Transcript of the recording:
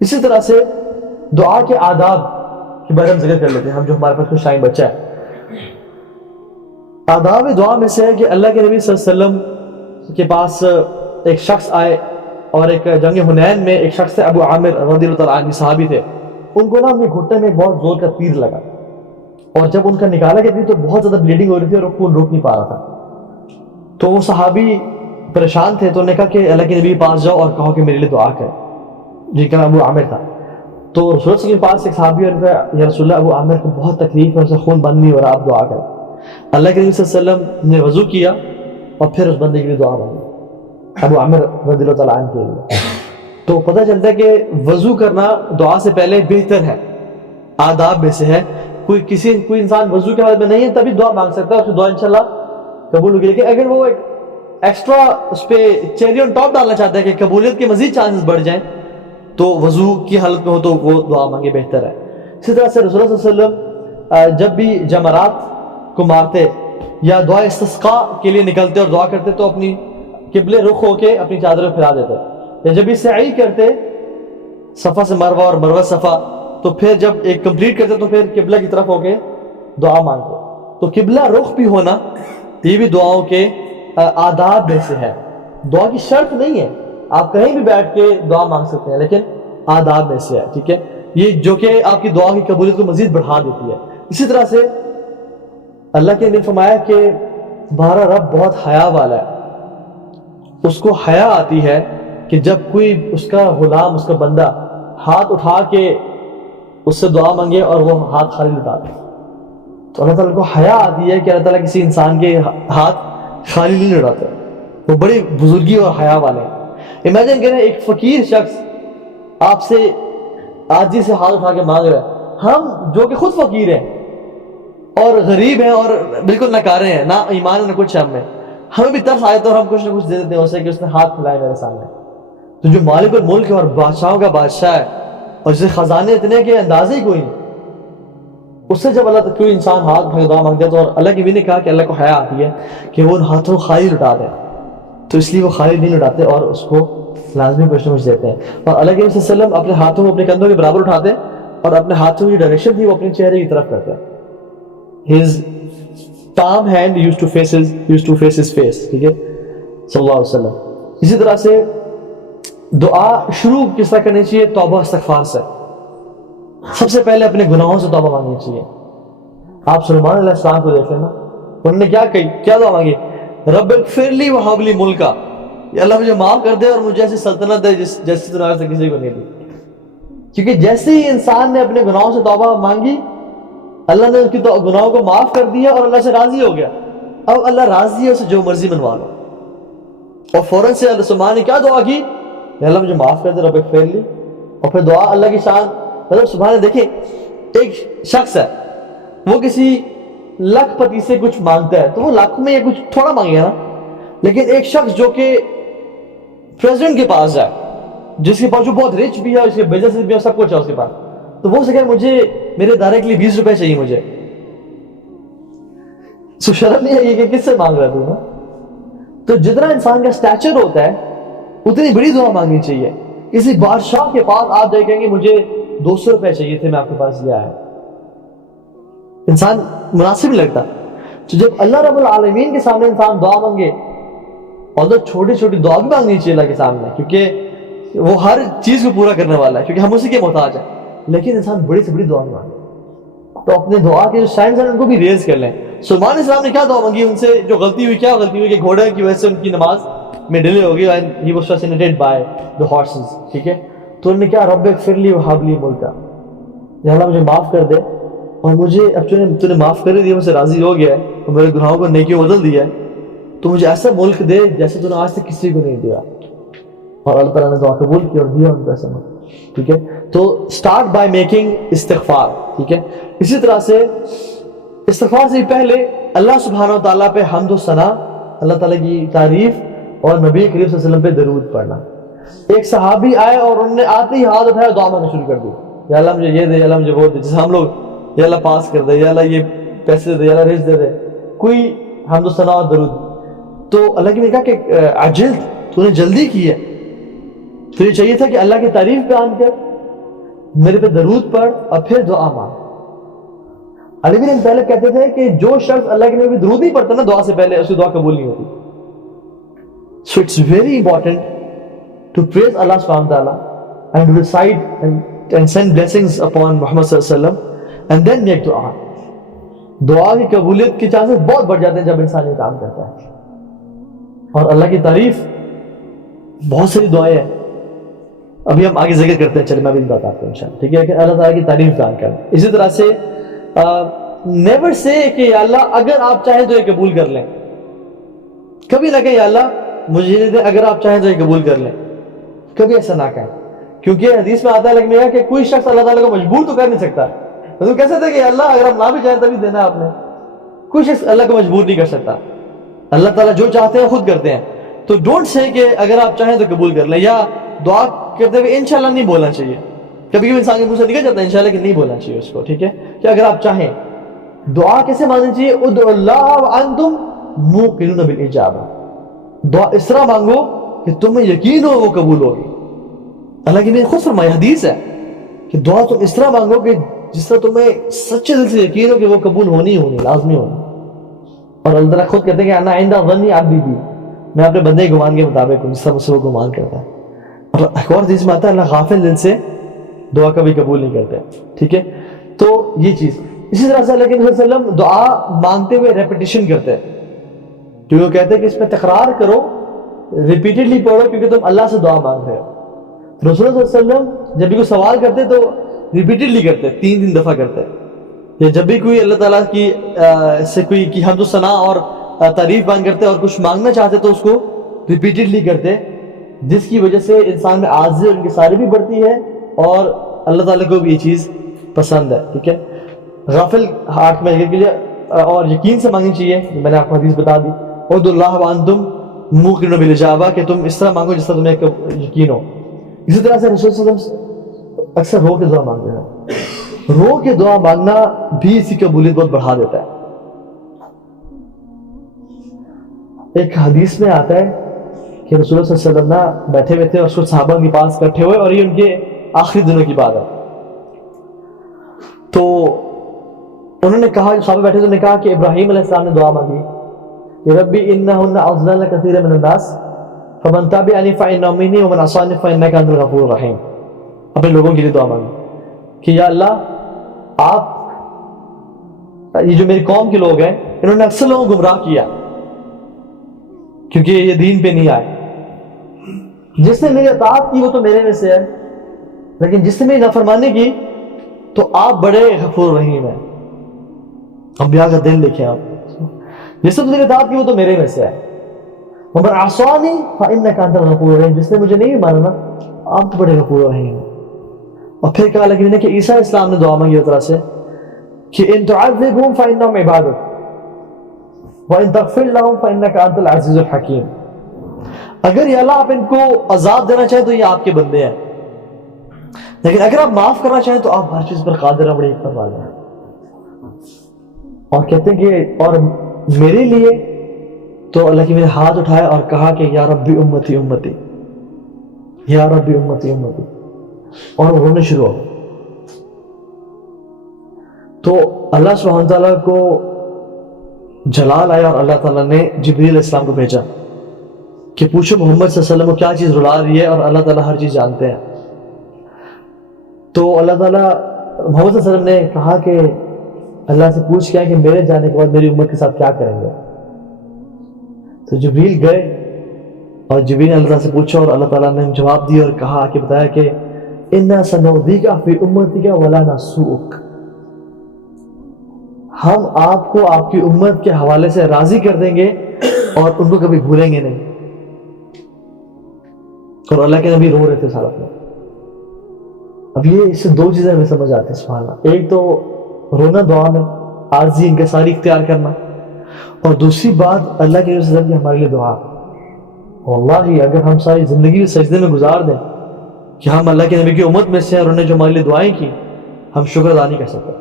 اسی طرح سے دعا کے آداب کے بارے میں ذکر کر لیتے ہیں ہم، جو ہمارے پاس کچھ ٹائم بچا ہے۔ آداب دعا میں سے ہے کہ اللہ کے نبی صلی اللہ علیہ وسلم کے پاس ایک شخص آئے، اور ایک جنگ حنین میں ایک شخص تھے ابو عامر رضی اللہ تعالیٰ عنہ، صحابی تھے، ان کو نا اپنے گھٹنے میں بہت زور کا تیر لگا، اور جب ان کا نکالا گیا تو بہت زیادہ بلیڈنگ ہو رہی تھی اور خون روک نہیں پا رہا تھا۔ تو وہ صحابی پریشان تھے، تو انہوں نے کہا کہ اللہ کے نبی کے پاس جاؤ اور کہو کہ میرے لیے دعا کرے، جن کا نام ابو عامر تھا۔ تو رسول اللہ صلی اللہ علیہ وسلم کے پاس ایک صحابی اور کہا یا رسول اللہ ابو عامر کو بہت تکلیف ہے، اسے خون بند نہیں ہو رہا، آپ دعا کریں۔ اللہ کے نبی صلی اللہ علیہ وسلم نے وضو کیا اور پھر اس بندے کے لیے دعا مانگی، ابو عامر رضی اللہ تعالیٰ عنہ کے لیے۔ تو پتہ چلتا ہے کہ وضو کرنا دعا سے پہلے بہتر ہے، آداب میں سے ہے۔ کوئی انسان وضو کے حالت میں نہیں ہے تبھی دعا مانگ سکتا ہے، اس کی دعا انشاءاللہ قبول ہوگی۔ لیکن اگر وہ ایک ایکسٹرا اس پہ چیری آن ٹاپ ڈالنا چاہتا ہے کہ قبولیت کے مزید چانسز بڑھ جائیں، تو وضو کی حالت میں ہو تو وہ دعا مانگے بہتر ہے۔ اسی طرح سے رسول اللہ صلی اللہ علیہ وسلم جب بھی جمرات کو مارتے یا دعا استسقاء کے لیے نکلتے اور دعا کرتے تو اپنی قبلے رخ ہو کے اپنی چادریں پھیلا دیتے، یا جب بھی سعی کرتے صفا سے مروہ اور مروہ صفا، تو پھر جب ایک کمپلیٹ کرتے تو پھر قبلہ کی طرف ہو کے دعا مانگتے۔ تو قبلہ رخ بھی ہونا یہ بھی دعاؤں کے آداب میں سے ہے، دعا کی شرط نہیں ہے، آپ کہیں بھی بیٹھ کے دعا مانگ سکتے ہیں، لیکن آداب میں سے ہے، ٹھیک ہے، یہ جو کہ آپ کی دعا کی قبولیت کو مزید بڑھا دیتی ہے۔ اسی طرح سے اللہ کے نے فرمایا کہ ہمارا رب بہت حیا والا ہے، اس کو حیا آتی ہے کہ جب کوئی اس کا غلام، اس کا بندہ ہاتھ اٹھا کے اس سے دعا مانگے اور وہ ہاتھ خالی لٹا دے، تو اللہ تعالیٰ کو حیا آتی ہے کہ اللہ تعالیٰ کسی انسان کے ہاتھ خالی نہیں لٹاتے، وہ بڑی بزرگی اور حیا والے ہیں۔ امیجن کریں ایک فقیر شخص آپ سے عاجزی سے ہاتھ اٹھا کے مانگ رہا ہے، ہم جو کہ خود فقیر ہیں اور غریب ہیں اور بالکل نکارے ہیں، نہ ایمان نہ کچھ ہے ہم میں، ہمیں بھی ترس آئے تو ہم کچھ نہ کچھ دے دیتے ہیں اسے کہ اس نے ہاتھ پھیلائے میرے سامنے۔ تو جو مالک الملک ہے اور بادشاہوں کا بادشاہ ہے اور جسے خزانے اتنے کہ اندازے ہی کوئی نہیں، اس سے جب اللہ کوئی انسان ہاتھ اٹھا کے دعا مانگتا ہے تو اللہ کی بھی نے کہا کہ اللہ کو حیا آتی ہے کہ وہ ان ہاتھوں کو خالی لٹا دے، تو اس لیے وہ خالی نہیں لٹاتے اور اس کو لازمی کچھ نہ کچھ دیتے ہیں۔ اور اللہ کے نبی صلی اللہ علیہ وسلم اپنے ہاتھوں کو اپنے کندھوں کے برابر اٹھاتے اور اپنے ہاتھوں کی ڈائریکشن بھی وہ اپنے چہرے کی طرف کرتے ہیں۔ His palm hand used to face his face، ٹھیک ہے، صلی اللہ علیہ وسلم۔ اسی طرح سے دعا شروع کس طرح کرنی چاہیے؟ توبہ استغفار سے۔ سب سے پہلے اپنے گناہوں سے توبہ مانگنی چاہیے۔ آپ سلیمان علیہ السلام کو دیکھ لینا، انہوں نے کیا دعا مانگی؟ رب اغفر لی وہب لی ملکا، یا اللہ مجھے معاف کر دے اور مجھے ایسی سلطنت دے جیسی تو آج تک کسی کو نہیں دی۔ کیونکہ جیسے ہی انسان نے اپنے گناہوں سے توبہ مانگی، اللہ نے اس کی گناہوں کو معاف کر دیا اور اللہ سے راضی ہو گیا۔ اب اللہ راضی ہے، اسے جو مرضی منوا لو۔ اور فوراً سے اللہ سلیمان نے کیا دعا کی؟ اللہ مجھے معاف کر دے، رب اغفر لی۔ اور پھر دعا اللہ کی شان، مطلب سبحان اللہ، دیکھیں ایک شخص ہے وہ کسی لاکھ پتی سے کچھ مانگتا ہے تو وہ لاکھ میں یہ کچھ تھوڑا مانگے نا، لیکن ایک شخص جو کہ پریزیڈنٹ کے پاس جائے، جس کے پاس جو بہت رچ بھی ہے، اس کے بزنس بھی ہے، سب کچھ ہے اس کے پاس، تو وہ سے کہے مجھے میرے ادارے کے لیے 20 روپے چاہیے مجھے، سو شرم نہیں ہے کہ کس سے مانگ رہا تو نا؟ تو جتنا انسان کا سٹیچر ہوتا ہے اتنی بڑی دعا مانگنی چاہیے۔ کسی بادشاہ کے پاس آپ جائے کہیں گے مجھے 200 روپے چاہیے تھے، میں آپ کے پاس لے آیا، انسان مناسب نہیں لگتا۔ تو جب اللہ رب العالمین کے سامنے انسان دعا مانگے، اور تو چھوٹی چھوٹی دعا بھی مانگنی چاہیے اللہ کے سامنے، کیونکہ وہ ہر چیز کو پورا کرنے والا ہے، کیونکہ ہم اسی کے محتاج ہیں، لیکن انسان بڑی سے بڑی دعا مانگے تو اپنے دعا کے جو سائنس ہیں ان کو بھی ریز کر لیں۔ سلیمان علیہ السلام نے کیا دعا مانگی؟ ان سے جو غلطی ہوئی، کیا غلطی ہوئی کہ گھوڑے کی وجہ سے ان کی نماز میں ڈیلے ہو گئی، and he was fascinated by the horses، ٹھیک ہے، تو انہوں نے کیا؟ رب اغفر لی وہب لی ملکا، یا اللہ مجھے معاف کر دے اور مجھے اب تو نے معاف کر دیا، مجھ سے راضی ہو گیا ہے اور میرے گناہوں کو نیکیوں بدل دیا ہے، تو مجھے ایسا ملک دے جیسے تو نے آج تک کسی کو نہیں دیا۔ اور اللہ تعالیٰ نے دعا قبول کی اور دیا ان کو ایسا ملک، ٹھیک ہے۔ تو اسٹارٹ بائی میکنگ استغفار، ٹھیک ہے۔ اسی طرح سے استغفار سے پہلے اللہ سبحانہ و تعالیٰ پہ حمد و ثنا، اللہ تعالیٰ کی تعریف اور نبی کریم صلی اللہ علیہ وسلم پہ درود پڑھنا۔ ایک صحابی آئے اور انہوں نے آتے ہی ہاتھ اٹھایا، دعا مانگنا شروع کر دی، یا اللہ مجھے یہ دے، یا اللہ مجھے وہ دے، جیسے ہم لوگ یا اللہ پاس کر دے، یا اللہ یہ پیسے دے، یا اللہ رزق دے دے، کوئی حمد و ثنا اور درود۔ تو اللہ کی نے کہا کہ عجلت، تو نے جلدی کی ہے، تجھے چاہیے تھا کہ اللہ کی تعریف بیان کر میرے پہ درود پڑھ اور پھر دعا مانگ. علی بن ابی طالب کہتے تھے کہ جو شخص اللہ کے نبی پہ درود نہیں پڑھتا نا دعا سے پہلے, اس کی دعا قبول نہیں ہوتی. So it's very important to praise Allah subhanahu wa ta'ala and recite and send blessings upon Muhammad sallallahu alaihi wasallam and then make dua. دعا کی قبولیت کے چانسز بہت بڑھ جاتے ہیں جب انسان یہ کام کرتا ہے. اور اللہ کی تعریف بہت ساری دعائیں ہیں, ابھی ہم آگے ذکر کرتے ہیں, چلے میں بھی بتاتا ہوں انشاءاللہ, ٹھیک ہے, کہ اللہ تعالیٰ کی تعریف بیان کریں. اسی طرح سے نیور سے کہ یا اللہ اگر آپ چاہیں تو یہ قبول کر لیں, کبھی نہ کہیں یا اللہ مجھے دے اگر آپ چاہیں تو یہ قبول کر لیں, کبھی ایسا نہ کہیں, کیونکہ حدیث میں آتا ہے کہ کوئی شخص اللہ تعالیٰ کو مجبور تو کر نہیں سکتا. تو کہہ سکتے کہ اللہ اگر آپ نہ بھی چاہیں تبھی دینا آپ نے, کوئی شخص اللہ کو مجبور نہیں کر سکتا. اللہ تعالیٰ جو چاہتے ہیں خود کرتے ہیں. تو ڈونٹ سے کہ اگر آپ چاہیں تو قبول کر لیں, یا دعا کرتے ہوئے انشاءاللہ نہیں بولنا چاہیے. کبھی کبھی انسان کے منہ سے نکل جاتا ہے انشاءاللہ کہ نہیں بولنا چاہیے اس کو, ٹھیک ہے, کہ اگر آپ چاہیں. دعا کیسے مانگنی چاہیے؟ ادعوا اللہ وانتم موقنون بالاجابہ. دعا اس طرح مانگو کہ تمہیں یقین ہو وہ قبول ہوگی. اللہ کی نے خود فرمایا, حدیث ہے کہ دعا تم اس طرح مانگو کہ جس طرح تمہیں سچے دل سے یقین ہو کہ وہ قبول ہونی لازمی ہونی. اور اللہ تعالیٰ خود کہتے ہیں کہ انا عند ظن عبدی بی, میں اپنے بندے کے گمان کے مطابق ہوں جس طرح مجھ سے وہ گمان کرتا ہے. اور ایک اور حدیث میں آتا ہے اللہ غافل دل سے دعا کبھی قبول نہیں کرتے, ٹھیک ہے. تو یہ چیز. اسی طرح سے اللہ کے نبی صلی اللہ علیہ وسلم دعا مانگتے ہوئے ریپیٹیشن کرتے ہیں, کیونکہ وہ کہتے ہیں کہ اس میں تکرار کرو, ریپیٹڈلی پڑھو, کیونکہ تم اللہ سے دعا مانگ رہے ہو. رسول اللہ صلی اللہ علیہ وسلم جب بھی کوئی سوال کرتے تو ریپیٹڈلی کرتے, 3 دفعہ کرتے. یا جب بھی کوئی اللہ تعالیٰ کی سے کوئی کی حمد و ثنا اور تعریف بیان کرتے اور کچھ مانگنا چاہتے تو اس کو ریپیٹڈلی کرتے, جس کی وجہ سے انسان میں عاجزی اور انکساری بھی بڑھتی ہے اور اللہ تعالیٰ کو بھی یہ چیز پسند ہے, ٹھیک ہے. غافل ہارٹ میں ذکر کیجیے اور یقین سے مانگنی چاہیے, میں نے آپ کو حدیث بتا دی, ادعوا اللہ وانتم موقنون بالاجابہ, کہ تم اس طرح مانگو جس طرح تمہیں یقین ہو. اسی طرح سے رسول صلی اللہ علیہ وسلم اکثر رو کے دعا مانگتے ہیں. رو کے دعا مانگنا بھی اسی قبولیت بہت بڑھا دیتا ہے. ایک حدیث میں آتا ہے کہ رسول اللہ صلی اللہ علیہ وسلم بیٹھے ہوئے تھے اور کچھ صحابہ کے پاس اکٹھے ہوئے, اور یہ ان کے آخری دنوں کی بات ہے. تو انہوں نے کہا, صحابہ بیٹھے تو نے کہا کہ ابراہیم علیہ السلام نے دعا مانگی کہ ربی انہن اضللن کثیرا من الناس فمن تبعنی فانہ منی ومن عصانی فانک انت الغفور الرحیم. اپنے لوگوں کے لیے دعا مانگی کہ یا اللہ آپ یہ جو میری قوم کے لوگ ہیں انہوں نے اکثر لوگوں کو گمراہ کیا کیونکہ یہ دین پہ نہیں آئے. جس نے میری اطاعت کی وہ تو میرے میں سے ہے, لیکن جس نے میری نافرمانی کی تو آپ بڑے غفور رحیم ہیں. انبیاء کا دل دیکھیں آپ, جس نے میری اطاعت کی وہ تو میرے میں سے ہے. ومن عصانی فانک انت الغفور الرحیم, جس نے مجھے نہیں مانا نا آپ تو بڑے غفور رحیم ہیں. اور پھر کہا لگی نے کہ عیسیٰ علیہ السلام نے دعا مانگی اس طرح سے کہ ان تعذبهم فانهم عبادك وان تغفر لهم فانك انت العزیز الحکیم. اگر یا اللہ آپ ان کو عذاب دینا چاہیں تو یہ آپ کے بندے ہیں, لیکن اگر آپ معاف کرنا چاہیں تو آپ ہر چیز پر قادر ہیں, بڑے حکمت والے ہیں. اور کہتے ہیں کہ اور میرے لیے تو اللہ کی میرے ہاتھ اٹھایا اور کہا کہ یا ربی امتی امتی, یا ربی امتی امتی, اور وہ رونے شروع ہو. تو اللہ سبحانہ تعالیٰ کو جلال آیا اور اللہ تعالیٰ نے جبریل علیہ السلام کو بھیجا کہ پوچھو محمد صلی اللہ علیہ وسلم کو کیا چیز رلا رہی ہے, اور اللہ تعالیٰ ہر چیز جانتے ہیں. تو اللہ تعالیٰ محمد صلی اللہ علیہ وسلم نے کہا کہ اللہ سے پوچھ کیا کہ میرے جانے کے بعد میری امت کے ساتھ کیا کریں گے. تو جبریل گئے اور جبریل نے اللہ تعالیٰ سے پوچھا اور اللہ تعالیٰ نے جواب دیا اور کہا کہ بتایا کہ اِنَّا سَنُرْضِيكَ فِي أُمَّتِكَ وَلَا نَسُوءُكَ, ہم آپ کو آپ کی امت کے حوالے سے راضی کر دیں گے اور ان کو کبھی بھولیں گے نہیں. اور اللہ کے نبی رو رہے تھے ساتھ میں. اب یہ اس سے 2 چیزیں ہمیں سمجھ آتی ہیں سبحان اللہ. ایک تو رونا دعا میں, عاجزی انکساری اختیار کرنا, اور دوسری بات اللہ کے نبی کی ہمارے لیے دعا. واللہ اگر ہم ساری زندگی سجدے میں گزار دیں کہ ہم اللہ کے نبی کی امت میں سے ہیں اور انہوں نے جو ہمارے لیے دعائیں کی, ہم شکر ادا نہیں کر سکتے.